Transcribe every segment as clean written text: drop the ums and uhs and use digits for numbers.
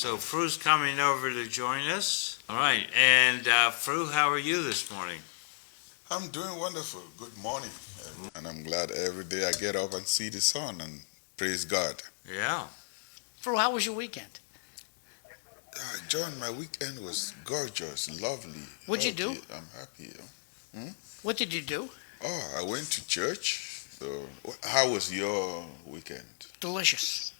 So Fru's coming over to join us. All right, and Fru, how are you this morning? I'm doing wonderful. Good morning. And I'm glad every day I get up and see the sun and praise God. Yeah. Fru, how was your weekend? John, my weekend was gorgeous, lovely, What'd you healthy. do? I'm happy. Hmm? What did you do? Oh, I went to church. So, how was your weekend? Delicious.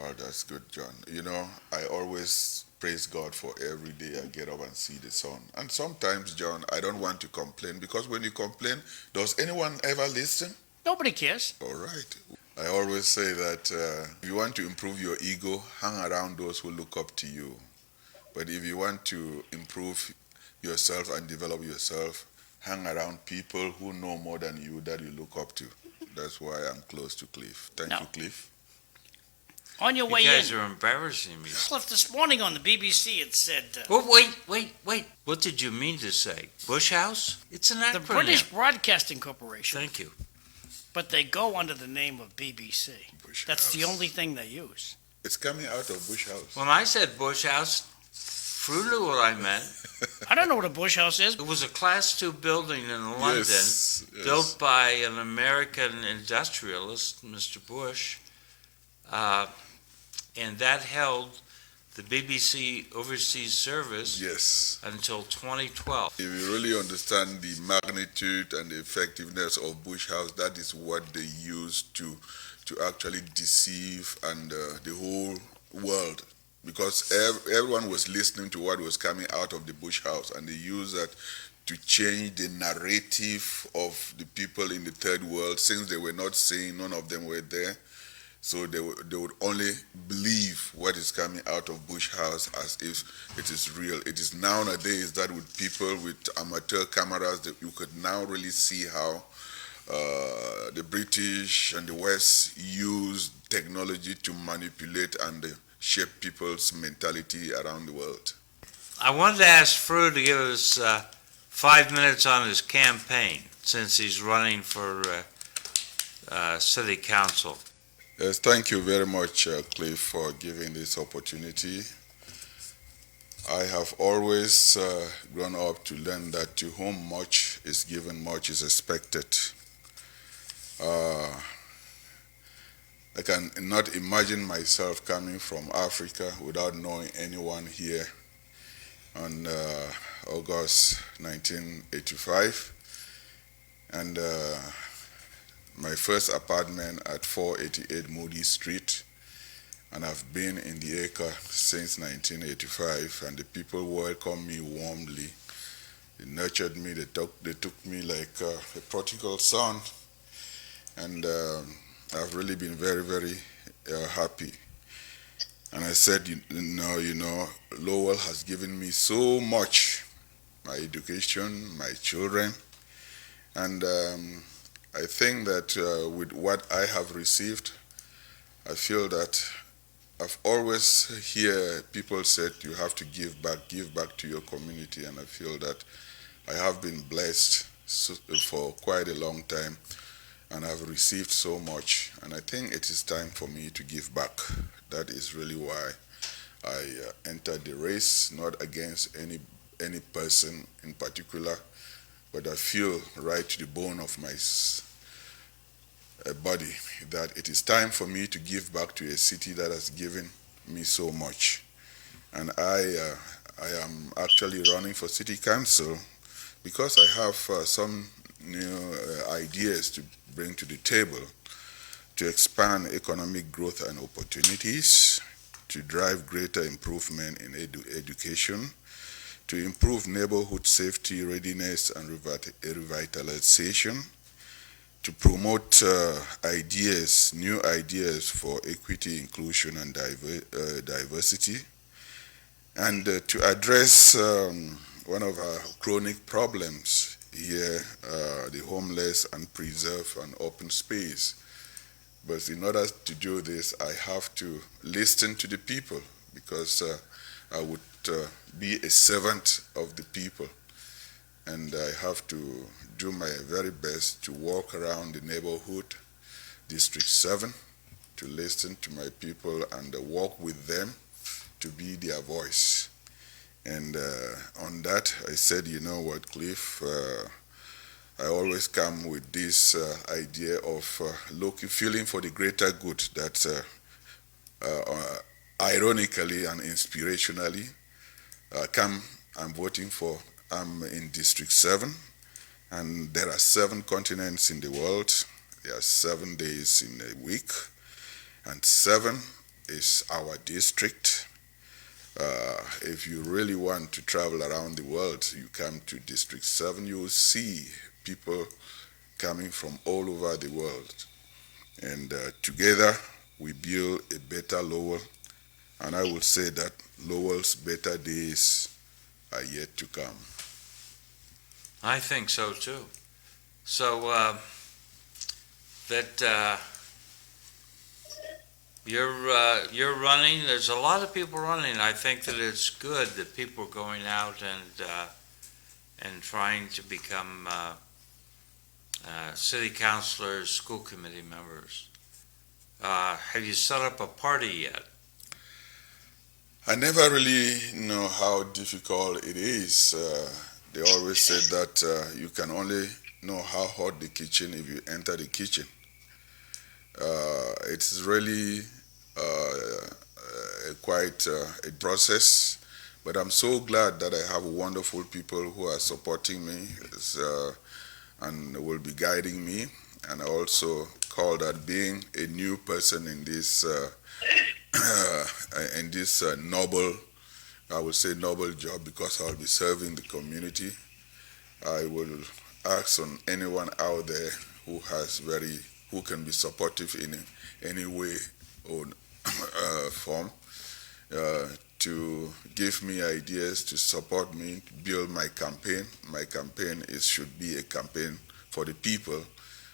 Well, that's good, John. You know, I always praise God for every day I get up and see the sun. And sometimes, John, I don't want to complain because when you complain, does anyone ever listen? Nobody cares. All right. I always say that if you want to improve your ego, hang around those who look up to you. But if you want to improve yourself and develop yourself, hang around people who know more than you that you look up to. That's why I'm close to Cliff. Thank No. you, Cliff. On your way You guys in, are embarrassing me. Cliff, this morning on the BBC it said Well, wait. What did you mean to say? Bush House? It's an acronym. the British Broadcasting Corporation, Thank you. but they go under the name of BBC. Bush That's the House. only thing they use. It's coming out of Bush House. When I said Bush House, Fru knew what I meant. I don't know what a Bush House is. It was a Class 2 building in London, Yes. built by an American industrialist, Mr. Bush, and that held the BBC Overseas Service Yes. until 2012. If you really understand the magnitude and the effectiveness of Bush House, that is what they used to actually deceive and the whole world, because everyone was listening to what was coming out of the Bush House, and they used that to change the narrative of the people in the third world, since they were not saying, none of them were there. So they would only believe what is coming out of Bush House as if it is real. It is nowadays that with people with amateur cameras that you could now really see how the British and the West use technology to manipulate and shape people's mentality around the world. I wanted to ask Fru to give us 5 minutes on his campaign, since he's running for city council. Yes, thank you very much, Cliff, for giving this opportunity. I have always grown up to learn that to whom much is given, much is expected. I can not imagine myself coming from Africa without knowing anyone here on August 1985. And my first apartment at 488 Moody Street, and I've been in the acre since 1985, and the people welcomed me warmly. They nurtured me, they took me like a prodigal son, and I've really been very, very happy. And I said, you know, Lowell has given me so much, my education, my children, and I think that with what I have received, I feel that I've always hear people said you have to give back to your community, and I feel that I have been blessed for quite a long time, and I've received so much, and I think it is time for me to give back. That is really why I entered the race, not against any person in particular, but I feel right to the bone of my body that it is time for me to give back to a city that has given me so much. And I am actually running for city council because I have some new ideas to bring to the table to expand economic growth and opportunities, to drive greater improvement in education, to improve neighborhood safety, readiness, and revitalization, to promote new ideas for equity, inclusion, and diversity, and to address one of our chronic problems here, the homeless, and preserve an open space. But in order to do this, I have to listen to the people, because I would be a servant of the people, and I have to do my very best to walk around the neighborhood, District 7, to listen to my people and walk with them to be their voice. And on that, I said, you know what, Cliff, I always come with this idea of feeling for the greater good that ironically and inspirationally I'm voting for. I'm in District 7, and there are 7 continents in the world. There are 7 days in a week, and 7 is our district. If you really want to travel around the world, you come to District 7, you will see people coming from all over the world. And together we build a better Lowell, and I would say that Lowell's better days are yet to come. I think so too. So you're running. There's a lot of people running. I think that it's good that people are going out and trying to become city councilors, school committee members. Have you set up a party yet? I never really know how difficult it is. They always said that you can only know how hot the kitchen if you enter the kitchen. It's really quite a process, but I'm so glad that I have wonderful people who are supporting me and will be guiding me. And I also call that being a new person in this noble, I would say noble job, because I'll be serving the community. I will ask on anyone out there who can be supportive in any way or form to give me ideas, to support me, to build my campaign. My campaign should be a campaign for the people,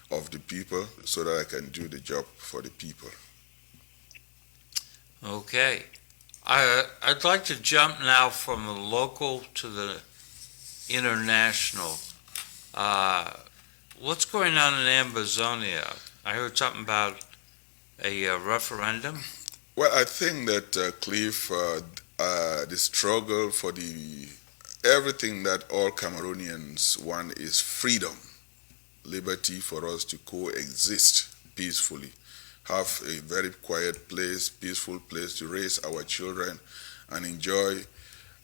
of the people, so that I can do the job for the people. Okay. I'd like to jump now from the local to the international. What's going on in Ambazonia? I heard something about a referendum. Well, I think that, Cliff, the struggle for everything that all Cameroonians want is freedom, liberty for us to coexist peacefully, have a very quiet place, peaceful place to raise our children and enjoy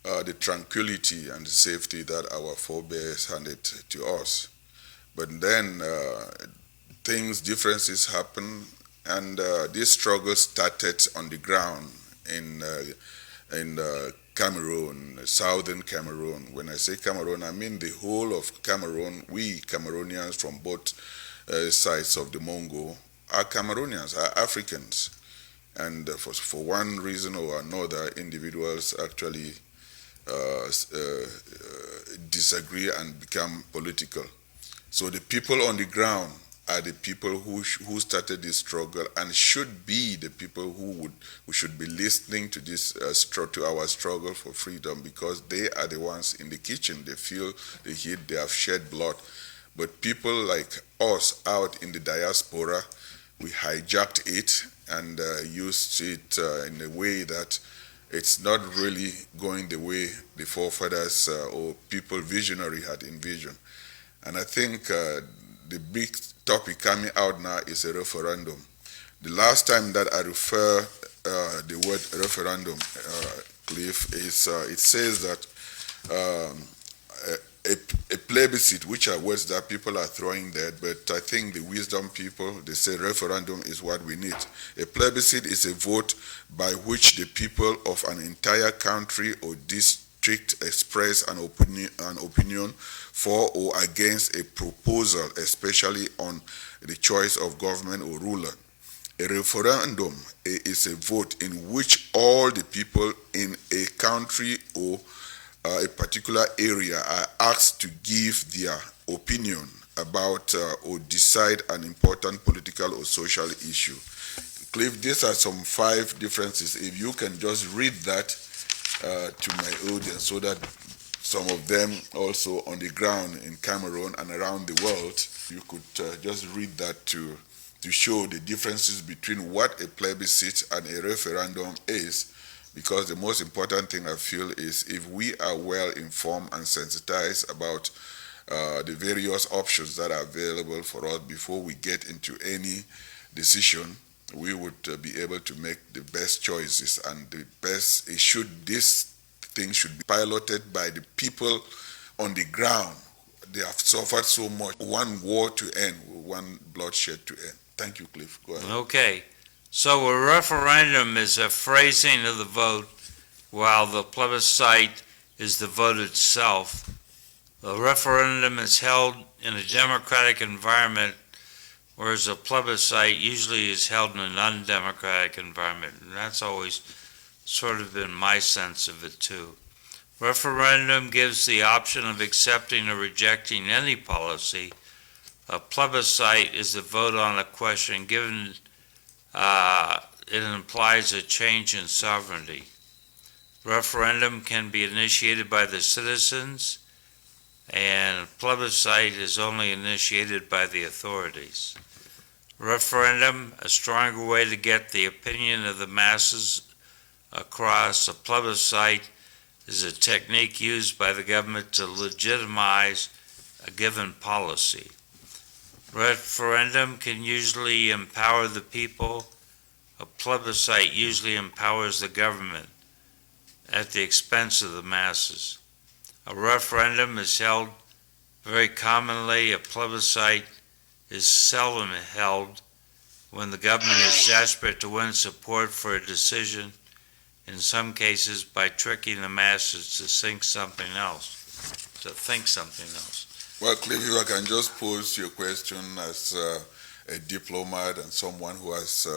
the tranquility and the safety that our forebears handed to us. But then differences happen, and this struggle started on the ground in Cameroon, southern Cameroon. When I say Cameroon, I mean the whole of Cameroon. We Cameroonians from both sides of the Mongo are Cameroonians, are Africans. And for one reason or another, individuals actually disagree and become political. So the people on the ground are the people who started this struggle, and should be the people who should be listening to this to our struggle for freedom, because they are the ones in the kitchen. They feel the heat. They have shed blood. But people like us out in the diaspora, we hijacked it and used it in a way that it's not really going the way the forefathers or people visionary had envisioned. And I think the big topic coming out now is a referendum. The last time that I refer the word referendum, Cliff, is it says that a plebiscite, which are words that people are throwing there, but I think the wisdom people, they say referendum is what we need. A plebiscite is a vote by which the people of an entire country or district express an opinion for or against a proposal, especially on the choice of government or ruler. A referendum is a vote in which all the people in a country or a particular area are asked to give their opinion about or decide an important political or social issue. Cliff, these are some 5 differences. If you can just read that to my audience, so that some of them also on the ground in Cameroon and around the world, you could just read that to show the differences between what a plebiscite and a referendum is, because the most important thing I feel is if we are well informed and sensitized about the various options that are available for us before we get into any decision, we would be able to make the best choices. And the best, this thing should be piloted by the people on the ground. They have suffered so much. One war to end, one bloodshed to end. Thank you, Cliff. Go ahead. Okay. So a referendum is a phrasing of the vote, while the plebiscite is the vote itself. The referendum is held in a democratic environment, whereas a plebiscite usually is held in an undemocratic environment. And that's always sort of been my sense of it too. Referendum gives the option of accepting or rejecting any policy. A plebiscite is a vote on a question given it implies a change in sovereignty. Referendum can be initiated by the citizens, and plebiscite is only initiated by the authorities. Referendum, a stronger way to get the opinion of the masses across. A plebiscite is a technique used by the government to legitimize a given policy. Referendum can usually empower the people. A plebiscite usually empowers the government at the expense of the masses. A referendum is held very commonly. A plebiscite is seldom held when the government is desperate to win support for a decision, in some cases by tricking the masses to think something else. Well, Cliff, if I can just pose your question as a diplomat and someone who has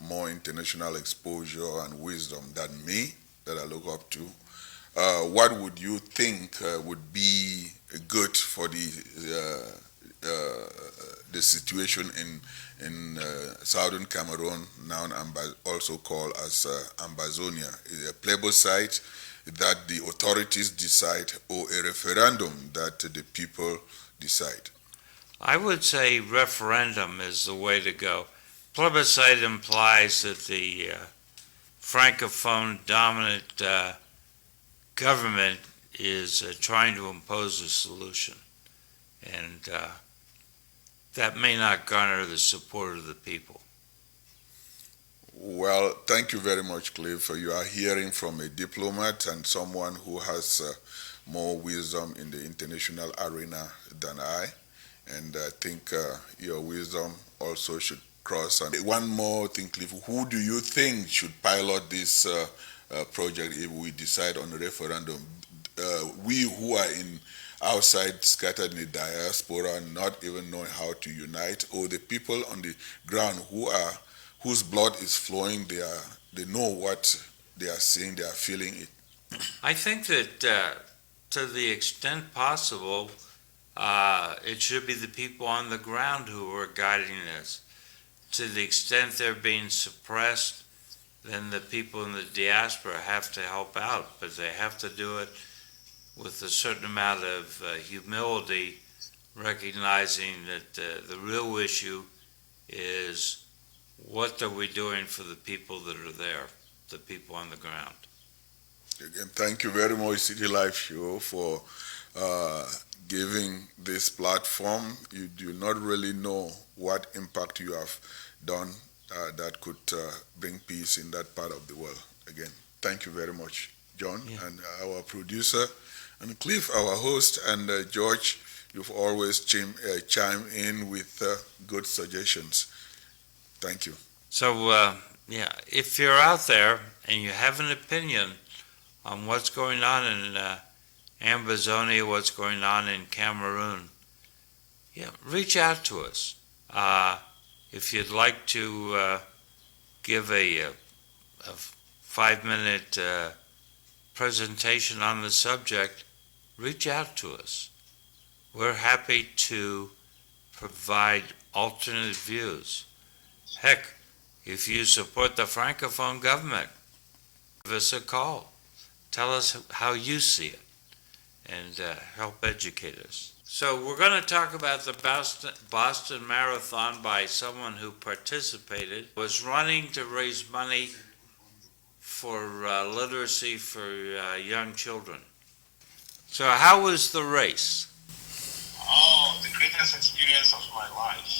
more international exposure and wisdom than me, that I look up to, what would you think would be good for the situation in southern Cameroon, now also called as Ambazonia? Is a plebiscite that the authorities decide, or a referendum that the people decide? I would say referendum is the way to go. Plebiscite implies that the francophone dominant government is trying to impose a solution, and that may not garner the support of the people. Well, thank you very much, Cliff. You are hearing from a diplomat and someone who has more wisdom in the international arena than I, and I think your wisdom also should cross. And one more thing, Cliff, who do you think should pilot this project if we decide on a referendum? We who are outside, scattered in the diaspora, not even knowing how to unite, or the people on the ground whose blood is flowing, they know what they are seeing, they are feeling it. I think that to the extent possible, it should be the people on the ground who are guiding this. To the extent they're being suppressed, then the people in the diaspora have to help out, but they have to do it with a certain amount of humility, recognizing that the real issue is what are we doing for the people that are there, the people on the ground. Again, thank you very much, City Life Show, for giving this platform. You do not really know what impact you have done that could bring peace in that part of the world. Again, thank you very much, John, and our producer, and Cliff, our host, and George. You've always chime in with good suggestions. Thank you. So, if you're out there and you have an opinion on what's going on in Ambazonia, what's going on in Cameroon, reach out to us. If you'd like to give a 5-minute presentation on the subject, reach out to us. We're happy to provide alternate views. Heck, if you support the Francophone government, give us a call. Tell us how you see it and help educate us. So we're going to talk about the Boston Marathon by someone who participated, was running to raise money for literacy for young children. So how was the race? Oh, the greatest experience of my life.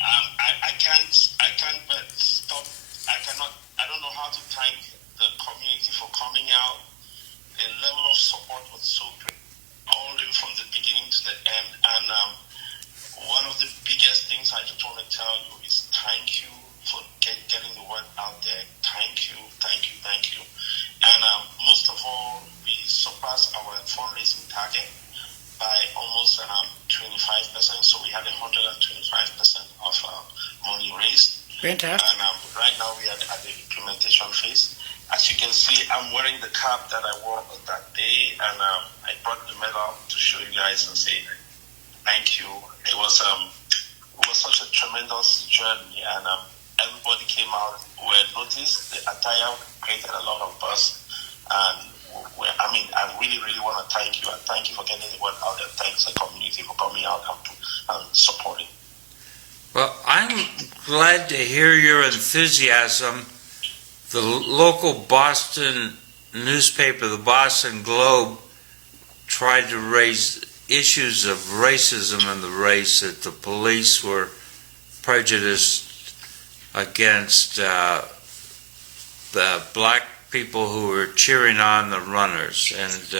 I can't but stop. I don't know how to thank the community for coming out. The level of support was so great, all the way from the beginning to the end. And one of the biggest things I just want to tell you is thank you for getting the word out there. Thank you. And most of all, we surpassed our fundraising target by almost 25%. So we had 125% of money raised. Fantastic. And right now we are at the implementation phase. As you can see, I'm wearing the cap that I wore that day, and I brought the medal to show you guys and say thank you. It was such a tremendous journey, and everybody came out. We noticed the attire created a lot of buzz, and I really want to thank you, and thank you for getting the word out there. Thanks the community for coming out and supporting. Well, I'm glad to hear your enthusiasm. The local Boston newspaper, the Boston Globe, tried to raise issues of racism in the race, that the police were prejudiced against the black people who were cheering on the runners. And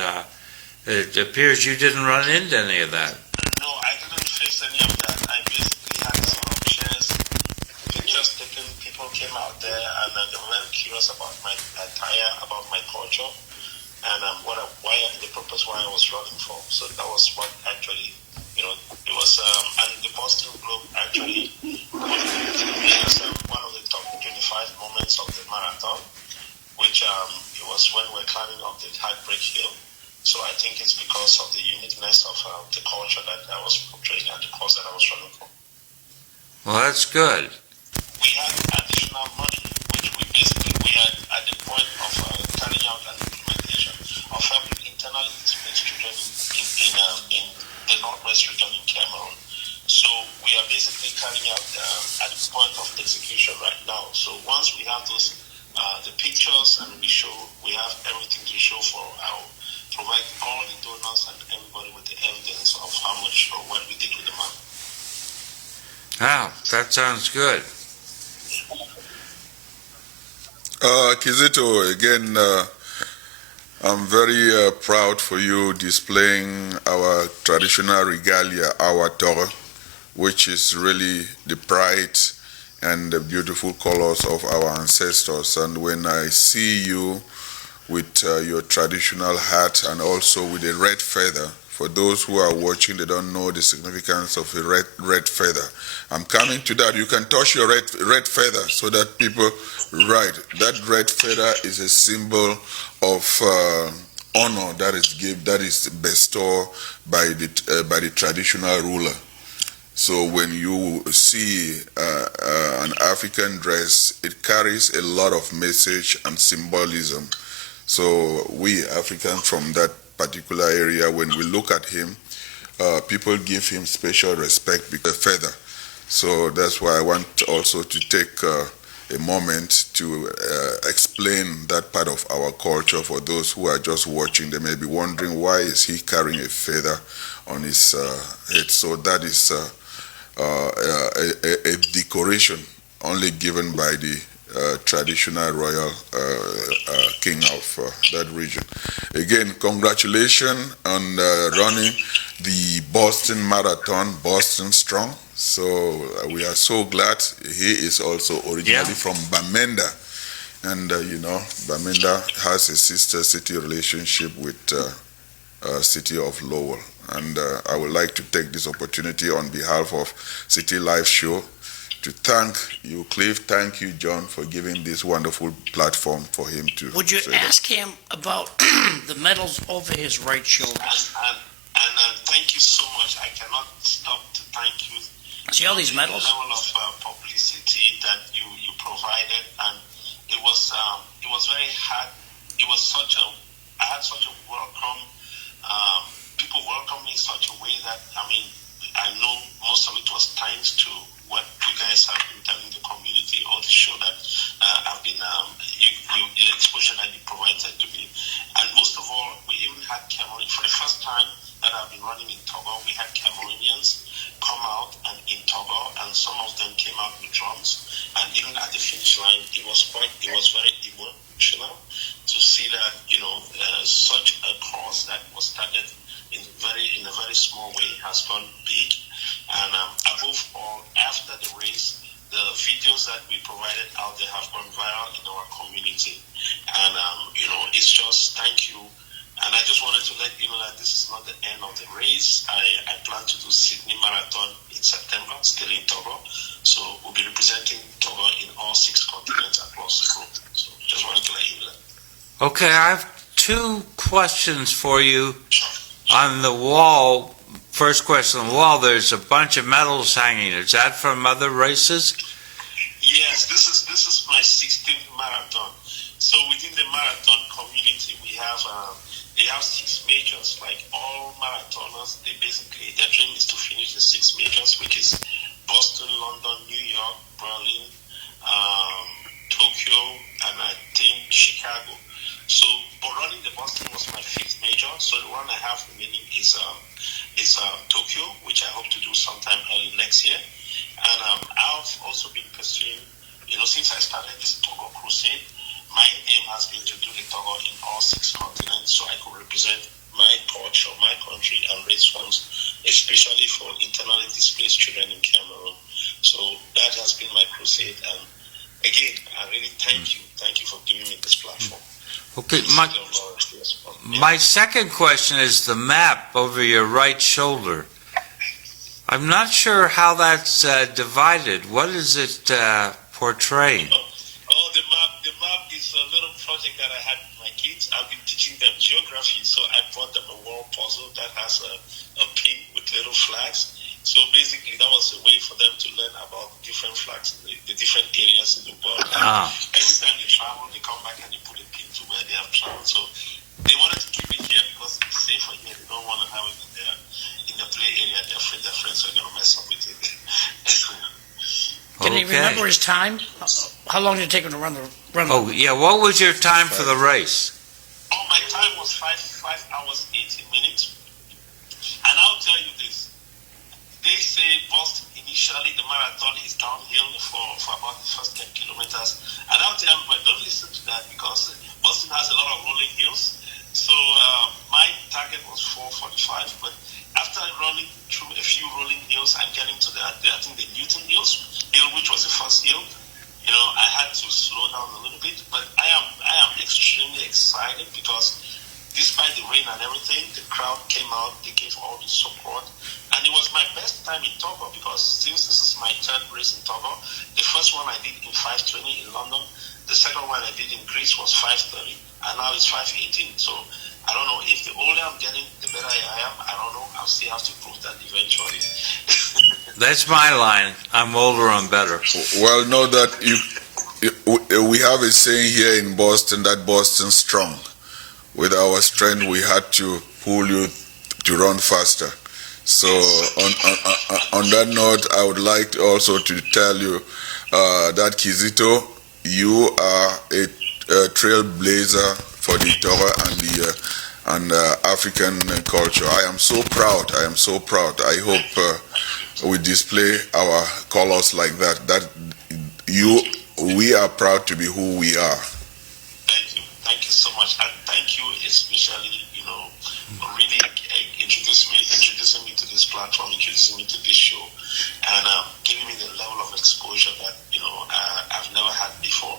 it appears you didn't run into any of that. No, I didn't face any of that. I basically had some chairs, pictures taken. People came out there and they were very curious about my attire, about my culture, and the purpose why I was running for. So that was what actually, it was. And the Boston Globe actually put it as one of the top 25 moments of the marathon, which it was when we were climbing up the Heartbreak Hill. So I think it's because of the uniqueness of the culture that I was portraying and the cause that I was running for. Well, that's good. We had additional money, which we had at the point of carrying out an implementation of helping internally displaced children in the northwest region in Cameroon. So we are basically carrying out at the point of execution right now. So once we have those the pictures and we have everything to show for our provide all the donors and everybody with the evidence of how much or what we did with the money. Wow, that sounds good. Kizito, again, I'm very proud for you displaying our traditional regalia, our Torah, which is really the pride and the beautiful colors of our ancestors. And when I see you with your traditional hat and also with a red feather, for those who are watching, they don't know the significance of a red feather. I'm coming to that. You can touch your red feather so that people, right, that red feather is a symbol of honor that is bestowed by the traditional ruler. So when you see an African dress, it carries a lot of message and symbolism. So we Africans from that particular area, when we look at him, people give him special respect because of feather. So that's why I want also to take a moment to explain that part of our culture for those who are just watching. They may be wondering, why is he carrying a feather on his head? So that is a decoration only given by the traditional royal king of that region. Again, congratulations on running the Boston Marathon, Boston Strong. So we are so glad. He is also originally from Bamenda. And Bamenda has a sister city relationship with city of Lowell. And I would like to take this opportunity on behalf of City Live Show to thank you, Cliff. Thank you, John, for giving this wonderful platform for him to. Would you ask him about the medals over his right shoulder? And thank you so much. I cannot stop to thank you. See all these medals? The level of publicity that you provided, and it was very hard. It was I had such a welcome. People welcomed me in such a way that I know most of it was thanks to what you guys have been telling the community, or the show that I've been line. It was very emotional to see that, such a cause that was started in a very small way has gone big. And above all, after the race, the videos that we provided out there have gone viral in our community. And, it's just thank you. And I just wanted to let you know that this is not the end of the race. I plan to do Sydney Marathon in September, still in Togo. So we'll be representing Togo in all 6 continents across the globe. So just wanted to let you know that. Okay, I have 2 questions for you. On the wall, first question on the wall, there's a bunch of medals hanging. Is that from other races? Yes, this is my 16th marathon. So within the marathon community, we have 6 majors. Like all marathoners, their dream is to finish the 6 majors, which is Boston, London, New York, Berlin, Tokyo, and I think Chicago. So, but running the Boston was my 5th major. So the one I have remaining is Tokyo, which I hope to do sometime early next year. And I've also been pursuing, since I started this Togo crusade, my aim has been to do the Togo in all 6 continents so I could represent my culture, my country, and raise funds, especially for internally displaced children in Cameroon. So that has been my crusade. And again, I really thank you. Thank you for giving me this platform. Okay, my second question is the map over your right shoulder. I'm not sure how that's divided. What is it portraying? The map is a little project that I had with my kids. I've been teaching them geography, so I brought them a wall puzzle that has a pin with little flags. So basically, that was a way for them to learn about different flags in the different areas in the world. Every time they travel, they come back and they put a pin to where they have traveled. So they wanted to keep it here because it's safer here. They don't want to have it in the play area. They're afraid their friends are going to mess up with it. Can he remember his time? How long did it take him to run? Oh, yeah. What was your time for the race? Oh, my time was 5 hours, 18 minutes. And I'll tell you this. They say Boston, initially the marathon is downhill for about the first 10 kilometers. And I'll tell them, but don't listen to that because Boston has a lot of rolling hills. So my target was 4:45. But after running through a few rolling hills and getting to I think the Newton Hills hill, which was the first hill, I had to slow down a little bit. But I am extremely excited because despite the rain and everything, the crowd came out, they gave all the support. And it was my best time in Togo because since this is my 3rd race in Togo, the first one I did in 5:20 in London, the second one I did in Greece was 5:30, and now it's 5:18. So I don't know, if the older I'm getting, the better I am. I don't know, I'll still have to prove that eventually. That's my line. I'm older, I'm better. Well, know that we have a saying here in Boston that Boston's strong. With our strength, we had to pull you to run faster. So on that note, I would like also to tell you that Kizito, you are a trailblazer for the Togo and African culture. I am so proud. I am so proud. I hope we display our colors like that. We are proud to be who we are. Thank you so much, and thank you especially, for really introducing me to this platform, introducing me to this show, and giving me the level of exposure that I've never had before.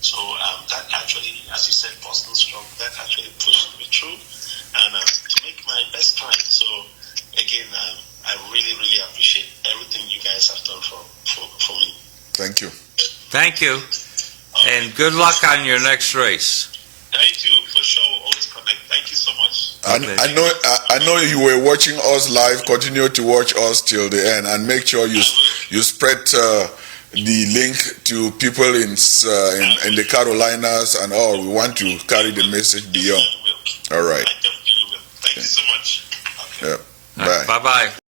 So that actually, as you said, Boston Strong, that actually pushed me through, and to make my best time. So again, I really, really appreciate everything you guys have done for me. Thank you. Thank you, and good luck on your next race. Thank you, for sure. We'll always connect. Thank you so much. I know you were watching us live. Continue to watch us till the end, and make sure you spread the link to people in the Carolinas and all. We want to carry the message beyond. All right. I definitely will. Thank you so much. Okay. Yeah. Bye. Bye-bye.